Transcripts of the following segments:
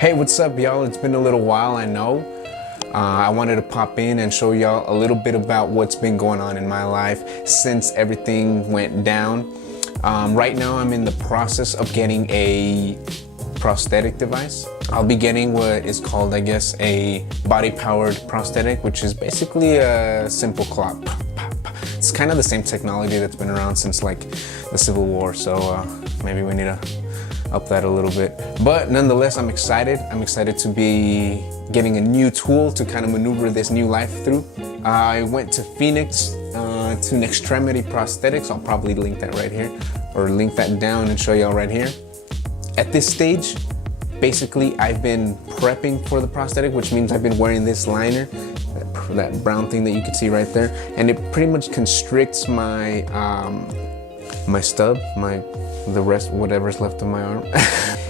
Hey, what's up, y'all? It's been a little while, I know. I wanted to pop in and show y'all a little bit about what's been going on in my life since everything went down. Right now, I'm in the process of getting a prosthetic device. I'll be getting what is called, I guess, a body-powered prosthetic, which is basically a simple clock. It's kind of the same technology that's been around since like the Civil War, so maybe we need to up that a little bit. But nonetheless, I'm excited. I'm excited to be getting a new tool to kind of maneuver this new life through. I went to Phoenix to an Extremity Prosthetics. I'll probably link that right here, or link that down and show y'all right here. At this stage, basically, I've been prepping for the prosthetic, which means I've been wearing this liner, that brown thing that you can see right there, and it pretty much constricts my my stub, the rest, whatever's left of my arm.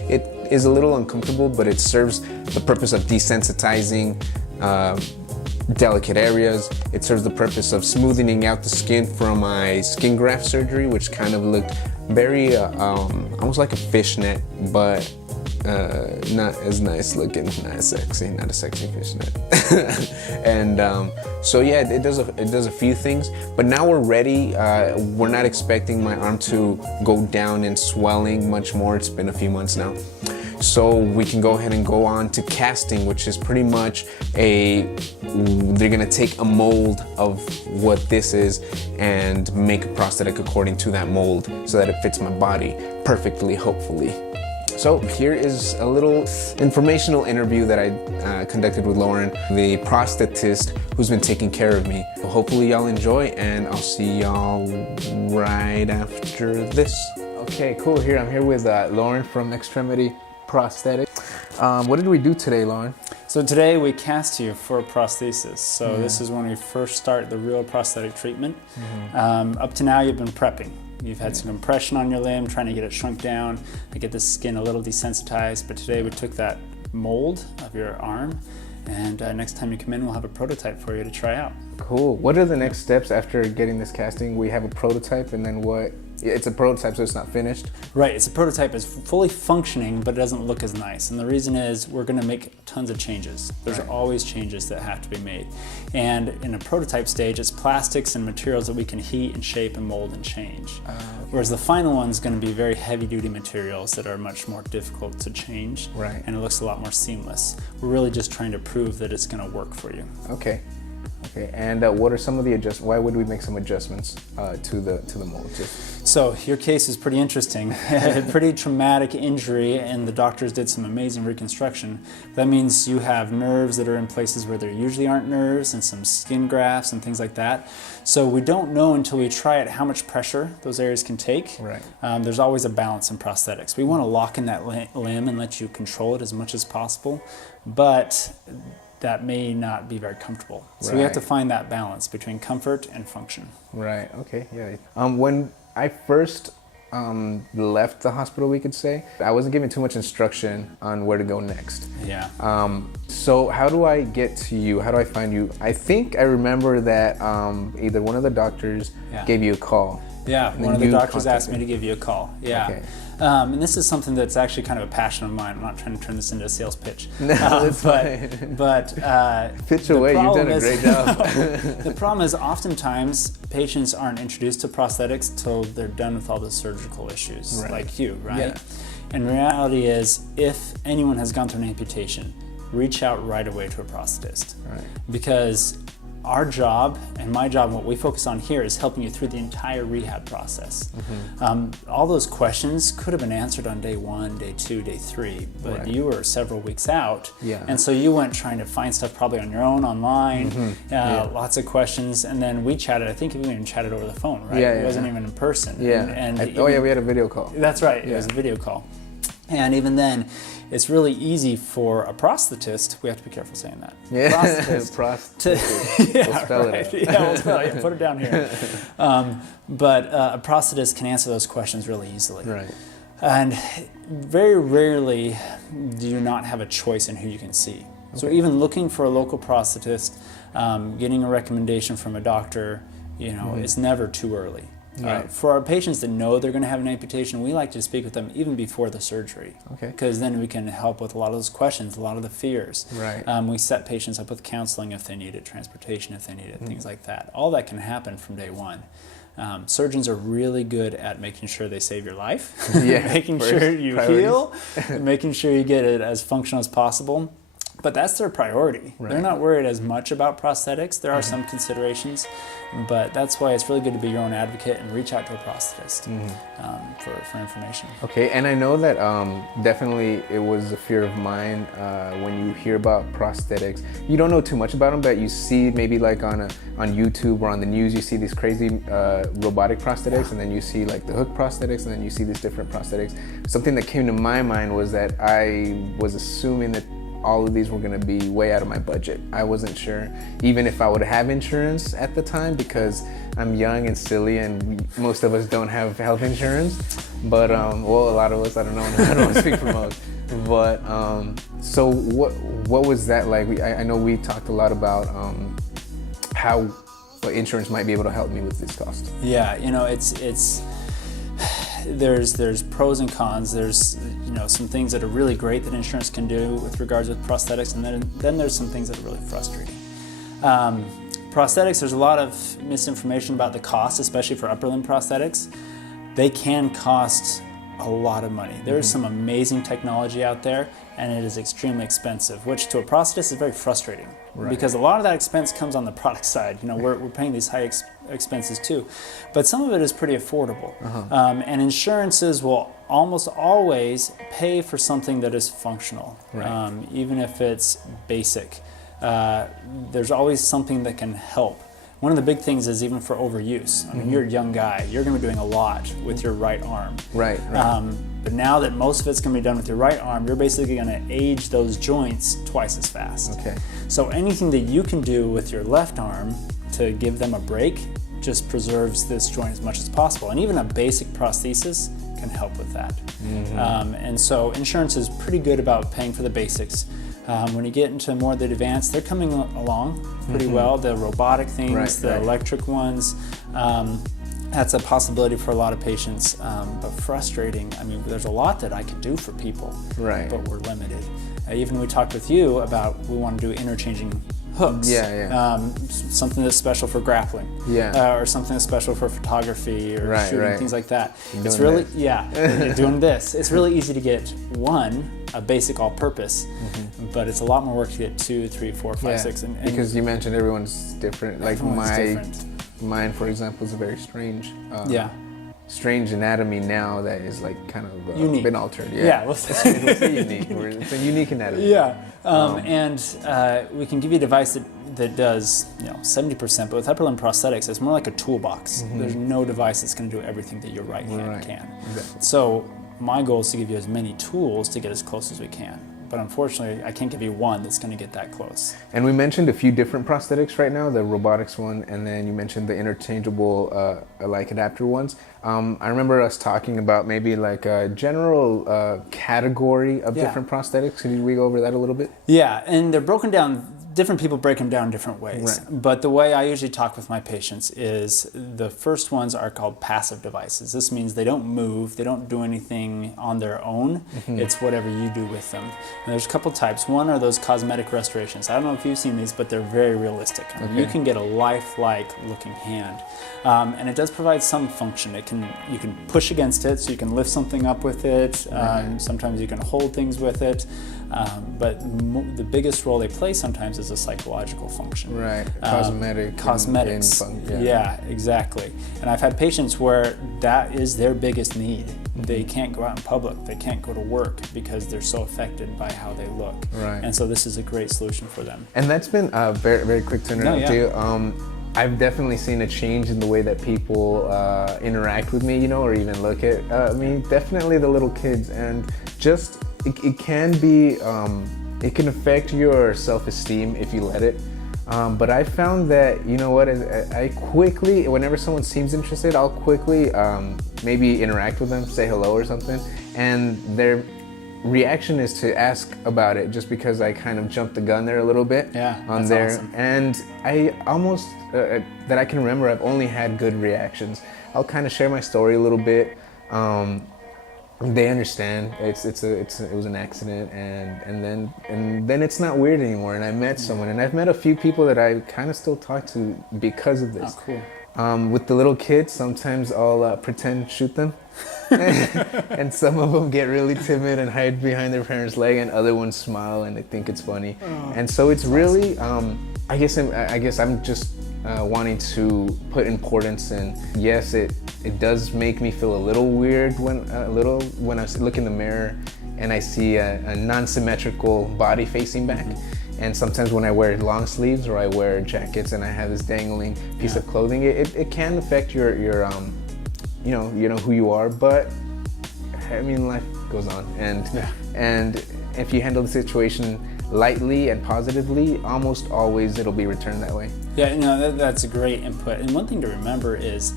It is a little uncomfortable, but it serves the purpose of desensitizing delicate areas. It serves the purpose of smoothing out the skin from my skin graft surgery, which kind of looked very almost like a fishnet, but not as nice looking, not as sexy, not a sexy fishnet. And so yeah, it does a few things, but now we're ready. We're not expecting my arm to go down in swelling much more. It's been a few months now. So we can go ahead and go on to casting, which is pretty much they're gonna take a mold of what this is and make a prosthetic according to that mold so that it fits my body perfectly, hopefully. So here is a little informational interview that I conducted with Lorin, the prosthetist who's been taking care of me. Hopefully y'all enjoy, and I'll see y'all right after this. Okay, cool. I'm here with Lorin from Extremity Prosthetic. What did we do today, Lorin? So today we cast you for a prosthesis. So this is when we first start the real prosthetic treatment. Up to now you've been prepping. You've had some compression on your limb, trying to get it shrunk down, to get the skin a little desensitized, but today we took that mold of your arm, and next time you come in, we'll have a prototype for you to try out. Cool. What are the next steps after getting this casting? We have a prototype, and then what? It's a prototype, so it's not finished? Right, it's a prototype. It's fully functioning, but it doesn't look as nice. And the reason is we're gonna make tons of changes. There's always changes that have to be made. And in a prototype stage, it's plastics and materials that we can heat and shape and mold and change. Whereas the final one's gonna be very heavy duty materials that are much more difficult to change. Right. And it looks a lot more seamless. We're really just trying to prove that it's gonna work for you. Okay. Okay, and what are some of the adjustments? Why would we make some adjustments to the mold? So your case is pretty interesting. A pretty traumatic injury, and the doctors did some amazing reconstruction. That means you have nerves that are in places where there usually aren't nerves, and some skin grafts and things like that. So we don't know until we try it how much pressure those areas can take. Right. There's always a balance in prosthetics. We want to lock in that limb and let you control it as much as possible, but that may not be very comfortable. So we have to find that balance between comfort and function. Right, okay, yeah. When I first left the hospital, we could say, I wasn't given too much instruction on where to go next. Yeah. So how do I get to you? How do I find you? I think I remember that either one of the doctors gave you a call. Yeah, one of the doctors asked me to give you a call. Yeah. Okay. And this is something that's actually kind of a passion of mine. I'm not trying to turn this into a sales pitch. No, that's fine. But pitch away, you've done a great job. The problem is oftentimes patients aren't introduced to prosthetics till they're done with all the surgical issues, like you, right? Yeah. And reality is, if anyone has gone through an amputation, reach out right away to a prosthetist. Right. Because our job, and my job, and what we focus on here, is helping you through the entire rehab process. All those questions could have been answered on day 1, day 2, day 3, but you were several weeks out, and so you went trying to find stuff probably on your own, online, lots of questions, and then we chatted. I think we even chatted over the phone, right? It wasn't even in person. Oh yeah, we had a video call. That's right, it was a video call. And even then, it's really easy for a prosthetist, we have to be careful saying that. Yeah, prosthetist. We'll spell it out. Yeah, we'll spell it. Put it down here. But a prosthetist can answer those questions really easily. Right. And very rarely do you not have a choice in who you can see. So even looking for a local prosthetist, getting a recommendation from a doctor, it's never too early. Right. For our patients that know they're going to have an amputation, we like to speak with them even before the surgery. Okay. Because then we can help with a lot of those questions, a lot of the fears. Right. We set patients up with counseling if they need it, transportation if they need it, things like that. All that can happen from day one. Surgeons are really good at making sure they save your life, making sure you heal, making sure you get it as functional as possible. But that's their priority. Right. They're not worried as much about prosthetics. There are some considerations, but that's why it's really good to be your own advocate and reach out to a prosthetist for information. Okay, and I know that definitely it was a fear of mine when you hear about prosthetics. You don't know too much about them, but you see maybe like on YouTube or on the news, you see these crazy robotic prosthetics, and then you see like the hook prosthetics, and then you see these different prosthetics. Something that came to my mind was that I was assuming that all of these were going to be way out of my budget. I wasn't sure even if I would have insurance at the time, because I'm young and silly and most of us don't have health insurance. But well, a lot of us, I don't know, I don't want to speak for most. But so what was that like? I know we talked a lot about how insurance might be able to help me with this cost. Yeah, there's pros and cons. There's some things that are really great that insurance can do with regards with prosthetics, and then there's some things that are really frustrating. Prosthetics, there's a lot of misinformation about the cost, especially for upper limb prosthetics. They can cost a lot of money. There is some amazing technology out there, and it is extremely expensive, which to a prosthetist is very frustrating. Right. Because a lot of that expense comes on the product side. We're paying these high expenses too, but some of it is pretty affordable. And insurances will almost always pay for something that is functional, right. Even if it's basic. There's always something that can help. One of the big things is even for overuse. I mean, you're a young guy. You're going to be doing a lot with your right arm. Right. But now that most of it's going to be done with your right arm, you're basically going to age those joints twice as fast. Okay. So anything that you can do with your left arm to give them a break just preserves this joint as much as possible. And even a basic prosthesis can help with that. And so insurance is pretty good about paying for the basics. When you get into more of the advanced, they're coming along pretty well. The robotic things, the electric ones, that's a possibility for a lot of patients, but frustrating. I mean, there's a lot that I could do for people, but we're limited. Even we talked with you about we want to do interchanging hooks. Something that's special for grappling. Or something that's special for photography or shooting, things like that. It's really, you're doing this. It's really easy to get a basic all-purpose, but it's a lot more work to get 2, 3, 4, 5, 6. And because you mentioned everyone's different. Like mine, for example, is a very strange, strange anatomy now that is like kind of been altered. It's unique. It's a unique anatomy. And we can give you a device that does 70%, but with upper limb prosthetics, it's more like a toolbox. There's no device that's going to do everything that your right hand can. Exactly. So my goal is to give you as many tools to get as close as we can. But unfortunately, I can't give you one that's going to get that close. And we mentioned a few different prosthetics right now, the robotics one, and then you mentioned the interchangeable like adapter ones. I remember us talking about maybe like a general category of different prosthetics. Could we go over that a little bit? Yeah, and they're broken down. Different people break them down different ways. But the way I usually talk with my patients is the first ones are called passive devices. This means they don't move, they don't do anything on their own. It's whatever you do with them. And there's a couple types. One are those cosmetic restorations. I don't know if you've seen these, but they're very realistic. I mean, you can get a lifelike looking hand. And it does provide some function. You can push against it, so you can lift something up with it. Sometimes you can hold things with it. But the biggest role they play sometimes is a psychological function. Cosmetics. Exactly. And I've had patients where that is their biggest need. They can't go out in public. They can't go to work because they're so affected by how they look. And so this is a great solution for them. And that's been very, very quick to interrupt you. I've definitely seen a change in the way that people interact with me, or even look at me. Definitely the little kids, and just it can be, it can affect your self-esteem if you let it. But I found that, I quickly, whenever someone seems interested, I'll quickly maybe interact with them, say hello or something, and reaction is to ask about it, just because I kind of jumped the gun there a little bit on there. Awesome. And I almost, that I can remember, I've only had good reactions. I'll kind of share my story a little bit. They understand it was an accident, and then it's not weird anymore. And I met someone, and I've met a few people that I kind of still talk to because of this. Oh, cool. With the little kids, sometimes I'll pretend shoot them, and some of them get really timid and hide behind their parents' leg, and other ones smile and they think it's funny. And so it's really, I guess I'm just wanting to put importance in. Yes, it does make me feel a little weird when I look in the mirror and I see a non-symmetrical body facing back. And sometimes when I wear long sleeves or I wear jackets and I have this dangling piece of clothing, it can affect your you know who you are. But I mean, life goes on, and if you handle the situation lightly and positively, almost always it'll be returned that way. Yeah, that's a great input. And one thing to remember is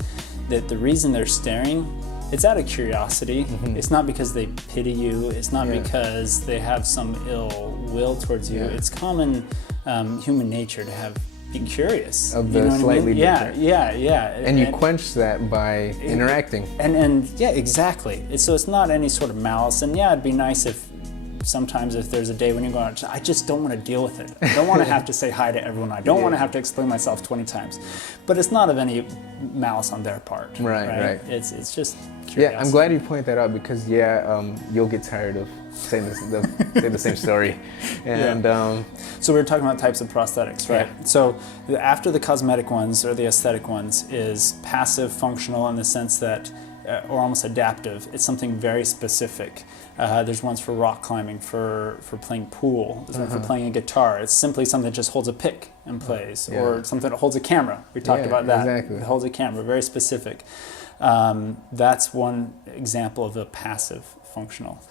that the reason they're staring, it's out of curiosity. It's not because they pity you. It's not because they have some ill will towards you. It's common human nature to be curious of the slightly different. Yeah. And you quench that by interacting. And yeah, exactly. So it's not any sort of malice. And yeah, it'd be nice if sometimes if there's a day when you go out, I just don't want to deal with it. I don't want to have to say hi to everyone. I don't want to have to explain myself 20 times. But it's not of any malice on their part. Right. It's just curiosity. Yeah, I'm glad you point that out, because you'll get tired of saying the same story. And so we were talking about types of prosthetics, right? Yeah. So after the cosmetic ones or the aesthetic ones is passive functional in the sense that or almost adaptive. It's something very specific. There's ones for rock climbing, for playing pool, there's one for playing a guitar. It's simply something that just holds a pick and plays, or something that holds a camera. We talked about that. Exactly. It holds a camera, very specific. That's one example of a passive functional.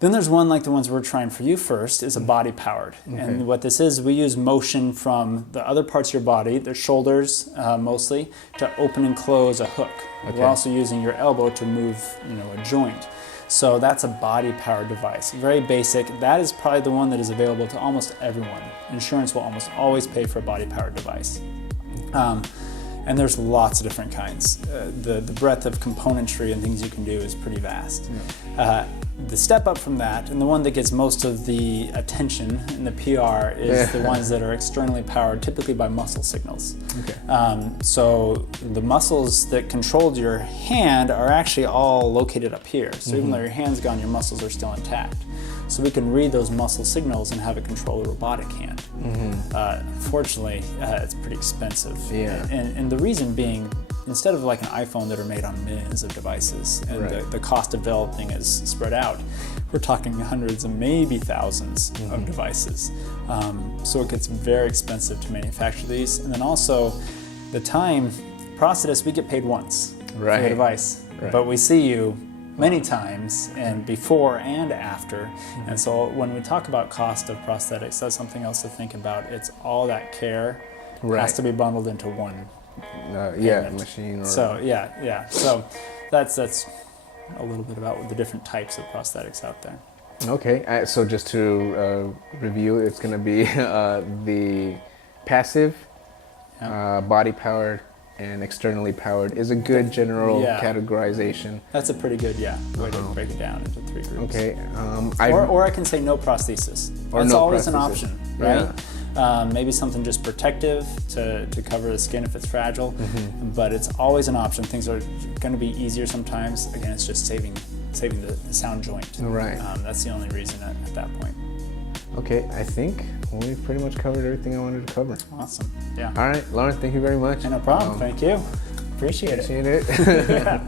Then there's one like the ones we're trying for you first, is a body powered. And what this is, we use motion from the other parts of your body, the shoulders mostly, to open and close a hook. We're also using your elbow to move, a joint. So that's a body powered device. Very basic. That is probably the one that is available to almost everyone. Insurance will almost always pay for a body powered device. And there's lots of different kinds. The breadth of componentry and things you can do is pretty vast. The step up from that, and the one that gets most of the attention in the PR, is the ones that are externally powered, typically by muscle signals. So the muscles that controlled your hand are actually all located up here. So even though your hand's gone, your muscles are still intact. So we can read those muscle signals and have it control a robotic hand. Unfortunately, it's pretty expensive. And the reason being, instead of like an iPhone that are made on millions of devices, and the cost of developing is spread out, we're talking hundreds and maybe thousands of devices. So it gets very expensive to manufacture these. And then also, the time, prosthetists, we get paid once for the device, but we see you many times, and before and after. And so when we talk about cost of prosthetics, that's something else to think about. It's all that care has to be bundled into one machine. So so that's a little bit about the different types of prosthetics out there. Okay, so just to review, it's going to be the passive, body powered, and externally powered is a good general categorization. That's a pretty good way to break it down into 3 groups. Okay. Or I can say no prosthesis. That's always an option, right? Maybe something just protective to cover the skin if it's fragile, but it's always an option. Things are going to be easier sometimes. Again, it's just saving the sound joint. Right. That's the only reason at that point. Okay, I think we've pretty much covered everything I wanted to cover. Awesome. Yeah. All right, Lorin, thank you very much. No problem. Thank you. Appreciate it. Appreciate it.